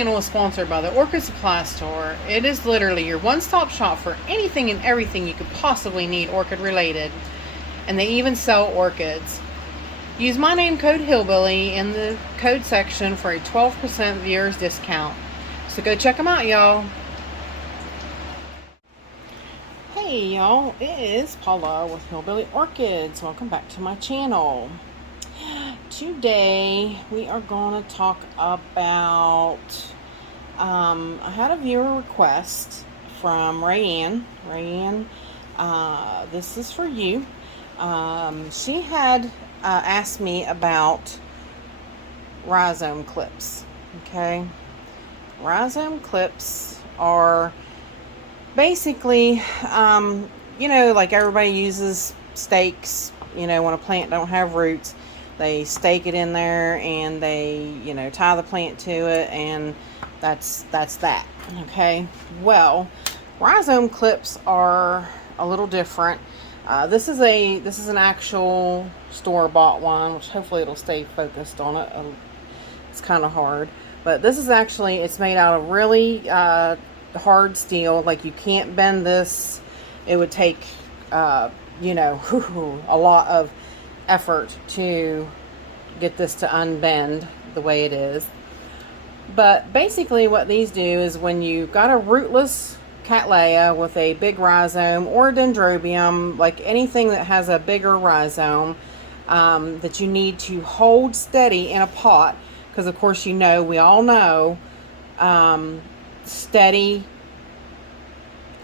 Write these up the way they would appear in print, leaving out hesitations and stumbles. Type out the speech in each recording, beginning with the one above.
channel is sponsored by the Orchid Supply Store. It is literally your one-stop shop for anything and everything you could possibly need orchid related. And they even sell orchids. Use my name code Hillbilly in the code section for a 12% viewers discount. So go check them out, y'all. Hey y'all, it is Paula with Hillbilly Orchids. Welcome back to my channel. Today we are going to talk about, I had a viewer request from Rayanne. Rayanne, this is for you. She had asked me about rhizome clips. Okay, rhizome clips are basically, you know, like everybody uses stakes. You know, when a plant don't have roots, they stake it in there and they, you know, tie the plant to it, and that's that. Okay, well, rhizome clips are a little different. This is an actual store-bought one, which hopefully it'll stay focused on it. It's kind of hard, but this is actually, it's made out of really hard steel. Like, you can't bend this. It would take you know, a lot of effort to get this to unbend the way it is. But basically what these do is, when you've got a rootless cattleya with a big rhizome or a dendrobium, like anything that has a bigger rhizome, that you need to hold steady in a pot, because of course, you know, we all know steady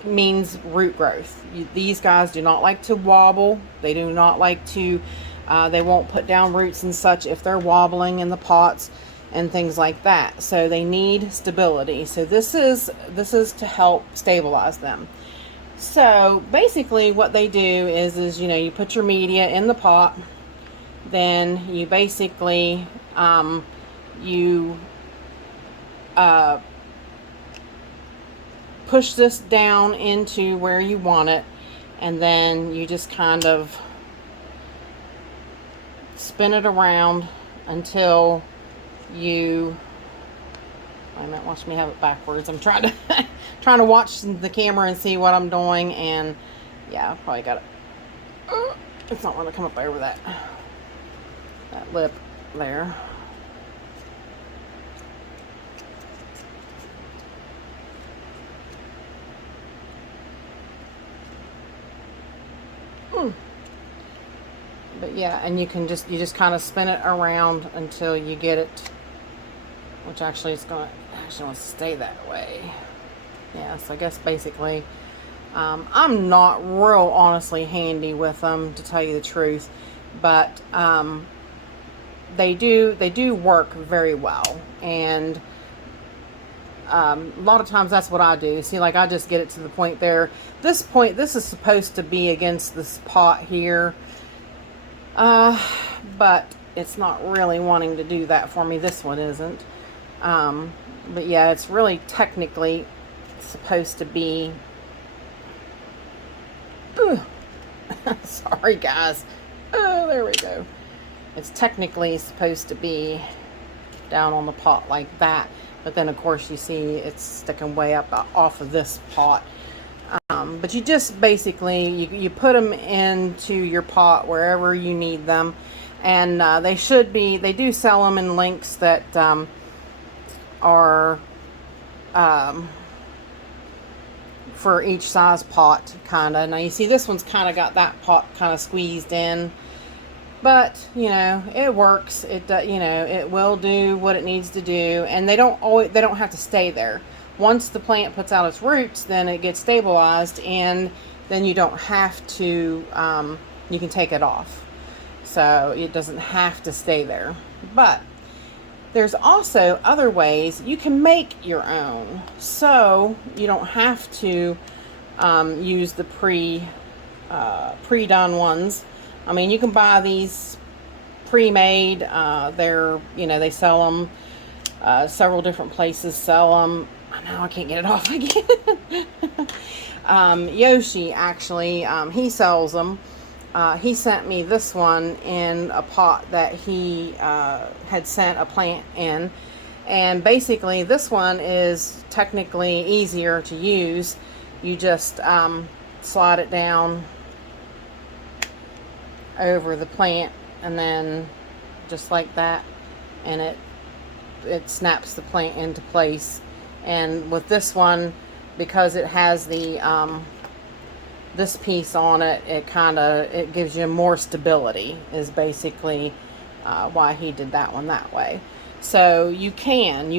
means root growth. These guys do not like to wobble. They do not like to, they won't put down roots and such if they're wobbling in the pots and things like that. So they need stability. So this is to help stabilize them. So basically what they do is you know, you put your media in the pot, then you basically push this down into where you want it, and then you just kind of spin it around until you, wait a minute, watch me have it backwards. I'm trying to watch the camera and see what I'm doing, and yeah, I probably got it. It's not going to come up over that lip there. But yeah, and you just kind of spin it around until you get it, which actually it's going to actually wants to stay that way. Yeah, so I guess basically, I'm not real honestly handy with them, to tell you the truth, but they do work very well. And a lot of times that's what I do. See, like, I just get it to the point there. This point, this is supposed to be against this pot here, but it's not really wanting to do that for me. This one isn't. But yeah, it's really technically supposed to be, sorry guys, there we go. It's technically supposed to be down on the pot like that, but then of course you see it's sticking way up off of this pot. But you just basically, you put them into your pot wherever you need them, and they do sell them in lengths that are for each size pot, kind of. Now you see this one's kind of got that pot kind of squeezed in, but you know, it works. It you know, it will do what it needs to do, and they don't have to stay there. Once the plant puts out its roots, then it gets stabilized, and then you don't have to, you can take it off. So it doesn't have to stay there. But there's also other ways you can make your own. So you don't have to use the pre-done ones. I mean, you can buy these pre-made. They're, you know, they sell them. Several different places sell them. Now I can't get it off again. Yoshi, actually, he sells them. He sent me this one in a pot that he had sent a plant in, And basically this one is technically easier to use. You just slide it down over the plant, and then just like that, and it snaps the plant into place. And with this one, because it has the this piece on it, it gives you more stability, is basically why he did that one that way. So you can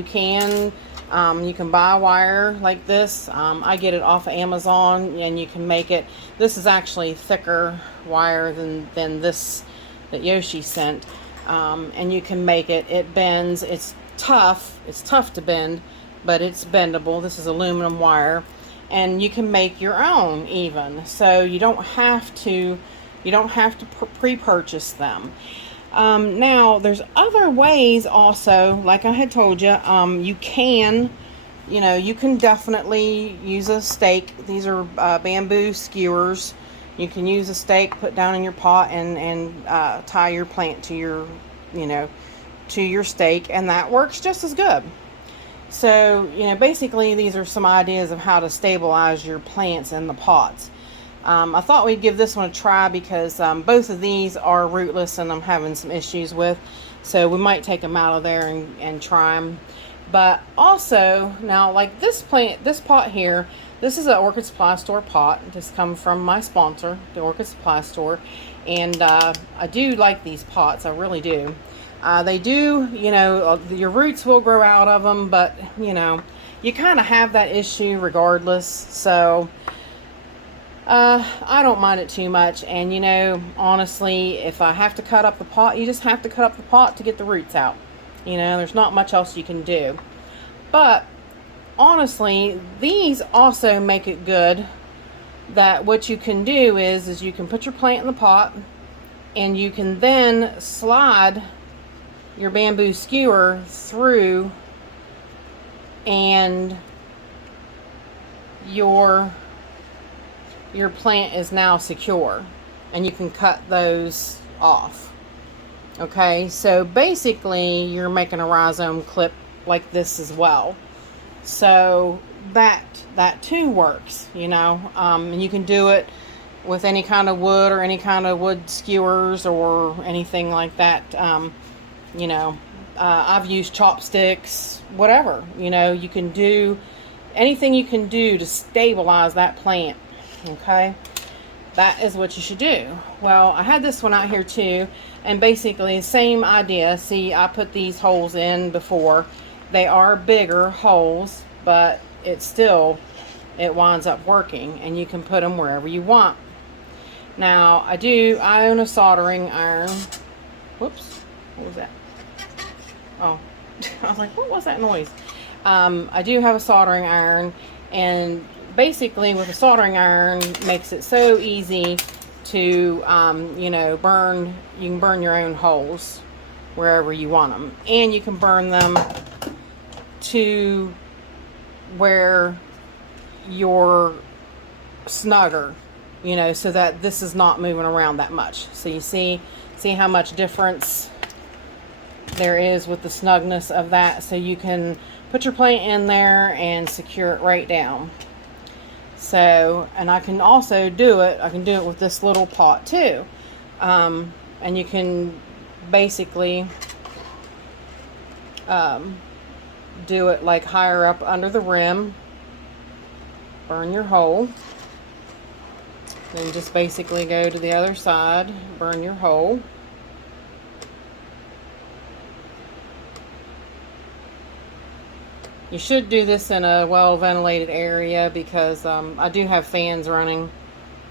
buy wire like this. I get it off of Amazon, and you can make it. This is actually thicker wire than this that Yoshi sent, and you can make it. It bends. It's tough. It's tough to bend, but it's bendable. This is aluminum wire, and you can make your own even. So you don't have to pre-purchase them. Now there's other ways also, like I had told you. You can definitely use a stake. These are bamboo skewers. You can use a stake, put down in your pot, and tie your plant to your stake, and that works just as good. So, basically these are some ideas of how to stabilize your plants in the pots. I thought we'd give this one a try because both of these are rootless and I'm having some issues with. So we might take them out of there and try them. But also, now like this pot here, this is an Orchid Supply Store pot. This comes from my sponsor, the Orchid Supply Store. And I do like these pots, I really do. They do, your roots will grow out of them, but, you kind of have that issue regardless. So I don't mind it too much. And, honestly, if I have to cut up the pot, you just have to cut up the pot to get the roots out. There's not much else you can do. But, honestly, these also make it good that what you can do is you can put your plant in the pot, and you can then slide your bamboo skewer through, and your plant is now secure, and you can cut those off. Okay, so basically you're making a rhizome clip like this as well. So that too works, and you can do it with any kind of wood or any kind of wood skewers or anything like that. I've used chopsticks, whatever. You can do anything you can do to stabilize that plant. Okay, that is what you should do. Well, I had this one out here too, and basically same idea. See, I put these holes in before. They are bigger holes, but it winds up working, and you can put them wherever you want. Now I own a soldering iron. Whoops, what was that? Oh, I was like, what was that noise? I do have a soldering iron, and basically with a soldering iron makes it so easy to burn. You can burn your own holes wherever you want them, and you can burn them to where you're snugger, so that this is not moving around that much. So you see how much difference there is with the snugness of that. So you can put your plant in there and secure it right down. So, and I can also do it with this little pot too. And you can basically do it like higher up under the rim, burn your hole, then just basically go to the other side, burn your hole. You should do this in a well-ventilated area because I do have fans running,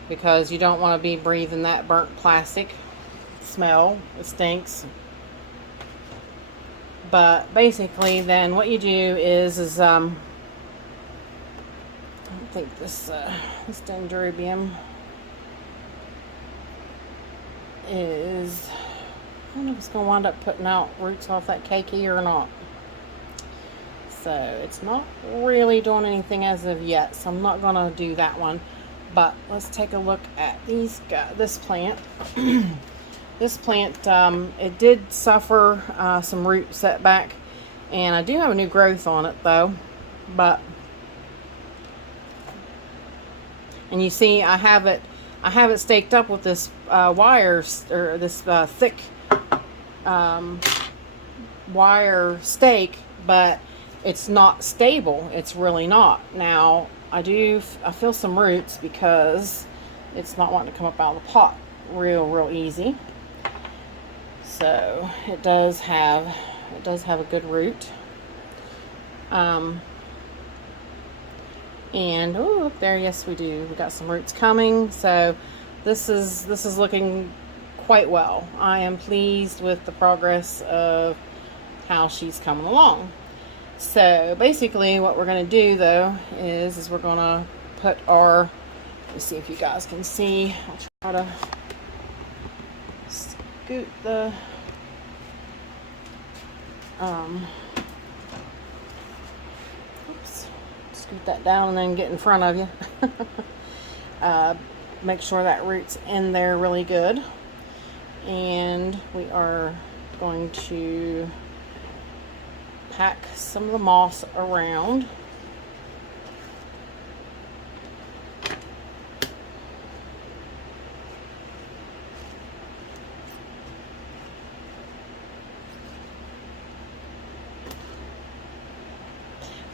because you don't want to be breathing that burnt plastic smell. It stinks. But basically then what you do is I don't think this dendrobium is, I don't know if it's going to wind up putting out roots off that keiki or not. So it's not really doing anything as of yet, so I'm not going to do that one. But let's take a look at this plant. This plant, it did suffer some root setback, And I do have a new growth on it though, but, and you see I have it staked up with this wire, or this thick wire stake, but it's not stable. It's really not. Now I feel some roots because it's not wanting to come up out of the pot real easy. So it does have a good root. And oh, look there, yes we do. We got some roots coming. So this is looking quite well. I am pleased with the progress of how she's coming along. So basically what we're going to do though is we're going to put our, let's see if you guys can see. I'll try to scoot the scoot that down and then get in front of you. Make sure that root's in there really good. And we are going to pack some of the moss around.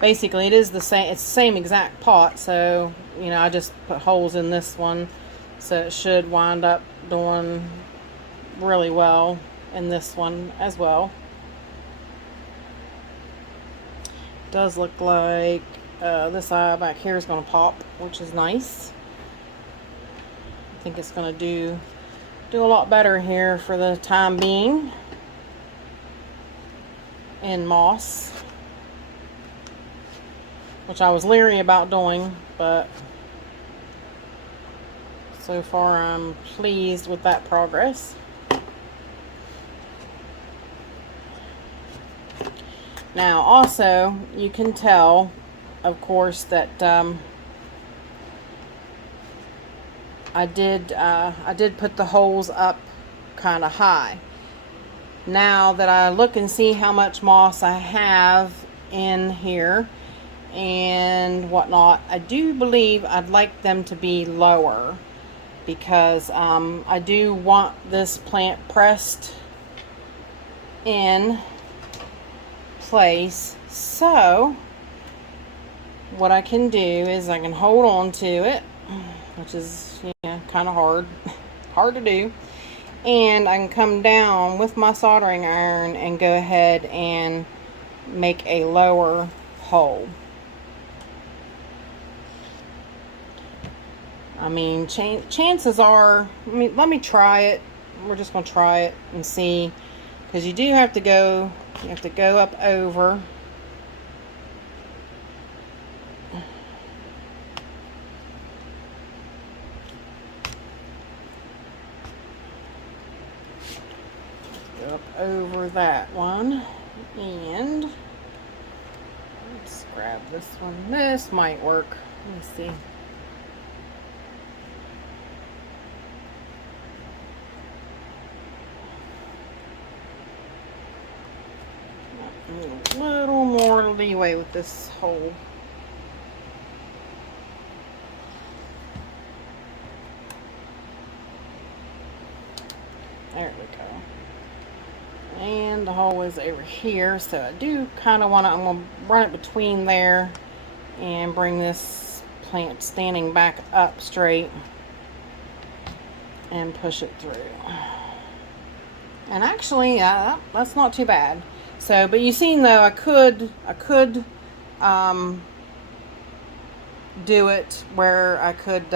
Basically it is the same, it's the same exact pot, so you know I just put holes in this one, so it should wind up doing really well in this one as well. It does look like this eye back here is going to pop, which is nice. I think it's going to do a lot better here for the time being in moss, which I was leery about doing, but so far I'm pleased with that progress. Now also you can tell, of course, that I did put the holes up kind of high. Now that I look and see how much moss I have in here and whatnot, I do believe I'd like them to be lower, because I do want this plant pressed in place. So what I can do is I can hold on to it, which is, yeah, kind of hard to do, and I can come down with my soldering iron and go ahead and make a lower hole. I mean, chances are, let me try it. We're just going to try it and see, because you do have to go, up over. Go up over that one, and let's grab this one. This might work. Let me see. A little more leeway with this hole. There we go. And the hole is over here, so I do kind of want to, I'm going to run it between there and bring this plant standing back up straight and push it through. And actually, that's not too bad. So, but you seen though, I could do it where I could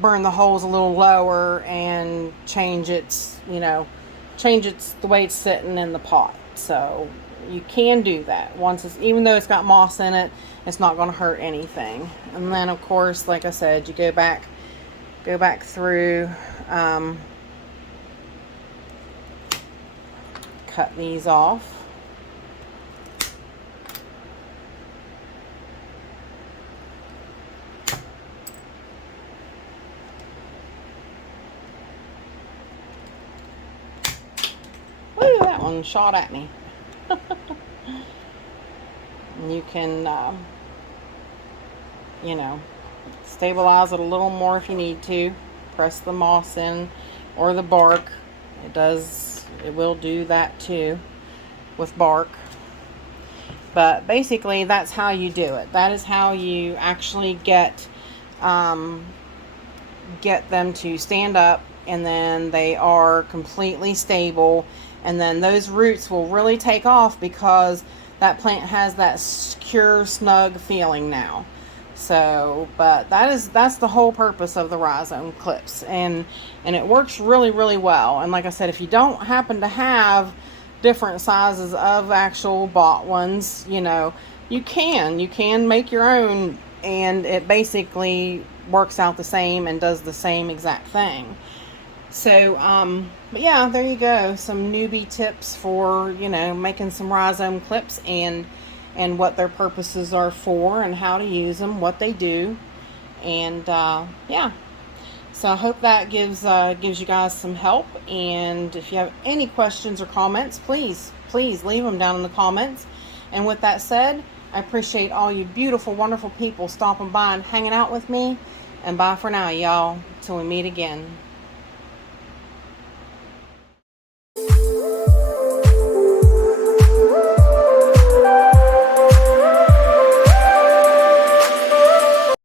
burn the holes a little lower and change its, the way it's sitting in the pot. So you can do that. Once it's, even though it's got moss in it, it's not going to hurt anything. And then of course, like I said, you go back through, cut these off. Woo, that one shot at me. You can, you know, stabilize it a little more if you need to. Press the moss in or the bark. It will do that too with bark. But basically, that's how you do it. That is how you actually get them to stand up, and then they are completely stable, and then those roots will really take off because that plant has that secure, snug feeling now. So, but that's the whole purpose of the Rhizome clips, and it works really, really well. And like I said, if you don't happen to have different sizes of actual bought ones, you know, you can make your own, and it basically works out the same and does the same exact thing. So, but yeah, there you go. Some newbie tips for, you know, making some Rhizome clips, and what their purposes are for, and how to use them, what they do, and yeah. So I hope that gives you guys some help. And if you have any questions or comments, please leave them down in the comments. And with that said, I appreciate all you beautiful, wonderful people stopping by and hanging out with me. And bye for now, y'all. Till we meet again.